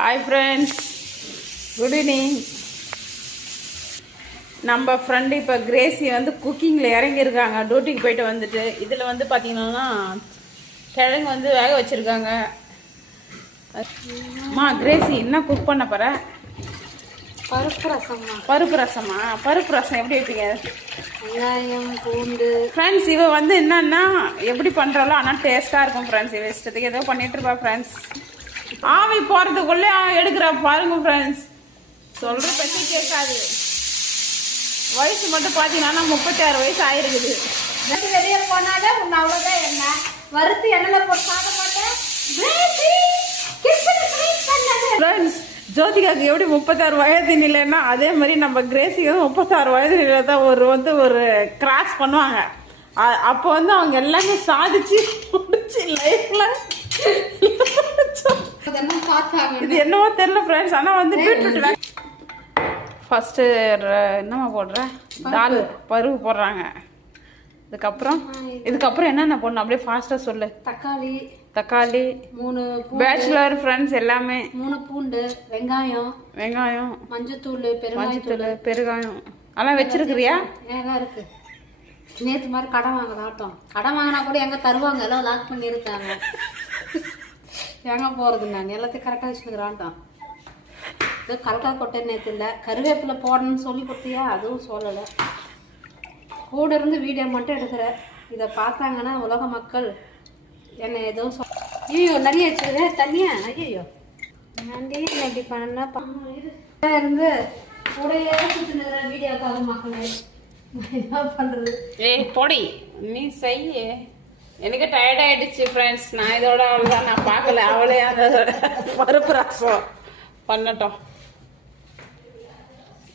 Hi friends, good evening. நம்ம friend இப்போ Crazy வந்து குக்கிங்கில் இறங்கியிருக்காங்க. டியூட்டிக்கு போயிட்டு வந்துட்டு இதில் வந்து பார்த்தீங்கன்னா கிழங்கு வந்து வேக வச்சுருக்காங்க. அம்மா கிரேசி என்ன குக் பண்ண போகிற? பருப்பு ரசம்மா. பருப்பு ரசமா? பருப்பு ரசம் எப்படி வைப்பீங்க? வெங்காயம், பூண்டு. ஃப்ரெண்ட்ஸ், இவ வந்து என்னன்னா எப்படி பண்ணுறாலோ ஆனால் டேஸ்ட்டாக இருக்கும் ஃப்ரெண்ட்ஸ். இவ இஷ்டத்துக்கு ஏதோ பண்ணிட்டு இருப்பா ஃப்ரெண்ட்ஸ். ஆவி போகிறதுக்குள்ளே எடுக்கிறா பாருங்க ஃப்ரெண்ட்ஸ். சொல்கிற பற்றி கேட்காது. வயசு மட்டும் பார்த்தீங்கன்னா 36 வயசு ஆயிருக்குது. வெளியே போனாலே உன்னை அவ்வளோதான் என்ன வறுத்து எண்ணெயில் போட்டு சாப்பிட மாட்டேன். ஃப்ரெண்ட்ஸ், ஜோதிகாவுக்கு எப்படி 36 வயது இல்லைன்னா அதே மாதிரி நம்ம கிரேசிக்கு 36 வயது நிலை தான் ஒரு கிராஸ் பண்ணுவாங்க. அப்போ வந்து அவங்க எல்லாமே சாதிச்சு முடிச்சு லைஃப்ல இது என்னவோ தெரியல ஃப்ரெண்ட்ஸ். ஆனால் வந்து பீட்ரூட் ஃபர்ஸ்ட் என்னம்மா போடுறேன்? தால் பருப்பு போடுறாங்க. இதுக்கப்புறம் என்னென்ன போடணும்? அப்படியே ஃபாஸ்ட்டாக சொல்லு. தக்காளி 3 பேச்சுலர் ஃப்ரெண்ட்ஸ் எல்லாமே 3 பூண்டு, வெங்காயம், மஞ்சத்தூள், பெருங்காயம் எல்லாம் வச்சிருக்கிறியா? எல்லாம் இருக்கு. நேற்று மாதிரி கடன் வாங்கலாட்டம். கடன் வாங்கினா கூட எங்கே தருவாங்க? எல்லாம் லாக் பண்ணி இருக்காங்க. எங்கே போகிறது? நான் எல்லாத்தையும் கரெக்டாக வச்சுருக்கிறான்ட்டான். இது கரெக்டாக கொட்டை நேற்று இல்லை. கருவேப்பிலை போடணும்னு சொல்லி கொடுத்தியா? அதுவும் சொல்லலை. கூட இருந்து வீடியோ மட்டும் எடுக்கிறேன். இதை பார்த்தாங்கன்னா உலக மக்கள் என்ன ஏதோ ஐயோ நிறைய வச்சுருது தண்ணியா. ஐயோ நன்றி. என்ன இப்படி பண்ணா இருந்து கூடையே சுற்றுனுற வீடியோக்காக மக்களே என்ன பண்ணுறது? ஏய் பொடி, நீ செய்ய. எனக்கு டயர்ட் ஆயிடுச்சு ஃப்ரெண்ட்ஸ். நான் இதோட அவ்வளோதான், நான் பார்க்கல. அவளே அந்த பருப்பு ரசம் பண்ணட்டும்.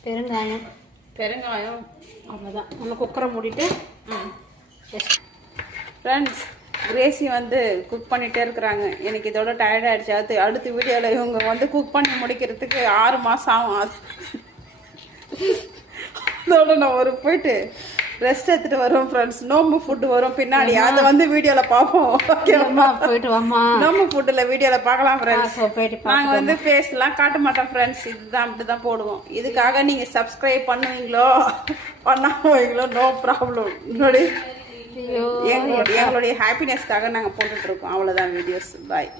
பெருங்காயம் அவ்வளோதான். நம்ம குக்கரை மூடிட்டு ஃப்ரெண்ட்ஸ், கிரேசி வந்து குக் பண்ணிகிட்டே இருக்கிறாங்க. எனக்கு இதோட டயர்ட் ஆகிடுச்சு. அடுத்த வீடியோவில் இவங்க வந்து குக் பண்ணி முடிக்கிறதுக்கு 6 மாதம் ஆகும். அதோட நான் போயிட்டு ரெஸ்ட் எடுத்துட்டு வரோம் ஃப்ரெண்ட்ஸ். நோம்பு ஃபுட்டு வரும் பின்னாடி, அதை வந்து வீடியோவில் பார்ப்போம். ஓகேம்மா, போயிட்டு வாமா. நோம்பு ஃபுட்டில் வீடியோவில் பார்க்கலாம் ஃப்ரெண்ட்ஸ். நாங்கள் வந்து ஃபேஸ்லாம் காட்ட மாட்டோம் ஃப்ரெண்ட்ஸ். இதுதான் அப்படி தான் போடுவோம். இதுக்காக நீங்கள் சப்ஸ்கிரைப் பண்ணுவீங்களோ பண்ணாமீங்களோ நோ ப்ராப்ளம். எங்களுடைய ஹாப்பினஸ்க்காக நாங்கள் போட்டுட்ருக்கோம். அவ்வளோதான் வீடியோஸ். பாய்.